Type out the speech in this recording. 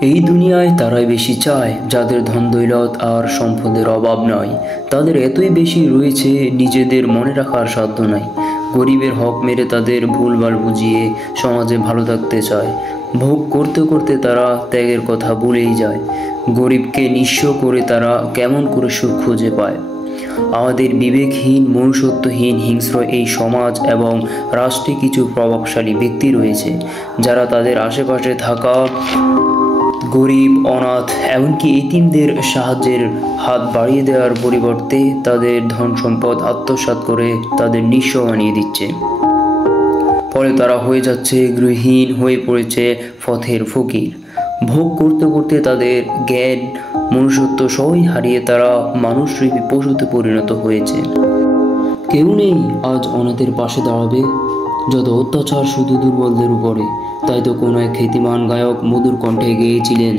এই দুনিয়ায় তারাই বেশি চায় যাদের ধন দৌলত আর সম্পদের অভাব নয়। তাদের এতই বেশি রয়েছে নিজেদের মনে রাখার সাধ্য নাই। গরিবের হক মেরে তাদের ভুলভাল বুঝিয়ে সমাজে ভালো থাকতে চায়। ভোগ করতে করতে তারা ত্যাগের কথা ভুলেই যায়। গরিবকে নিঃস্ব করে তারা কেমন করে সুখ খুঁজে পায়। আমাদের বিবেকহীন, মনুষ্যত্বহীন, হিংস্র এই সমাজ এবং রাষ্ট্রে কিছু প্রভাবশালী ব্যক্তি রয়েছে যারা তাদের আশেপাশে থাকা গরিব, অনাথ, এমনকি এতিমদের সাহায্যের হাত বাড়িয়ে দেওয়ার পরিবর্তে তাদের ধন সম্পদ আত্মসাৎ করে তাদের নিঃস্ব বানিয়ে দিচ্ছে। ফলে তারা হয়ে যাচ্ছে গৃহহীন, হয়ে পড়েছে পথের ফকির। ভোগ করতে করতে তাদের জ্ঞান, মনুষ্যত্ব সবই হারিয়ে তারা মানুষরূপী পশুতে পরিণত হয়েছে। কেউ নেই আজ অনাথের পাশে দাঁড়াবে। যত অত্যাচার শুধু দুর্বলদের উপরে। তাই তো কোনো এক খ্যাতিমান গায়ক মধুর কণ্ঠে গেয়েছিলেন,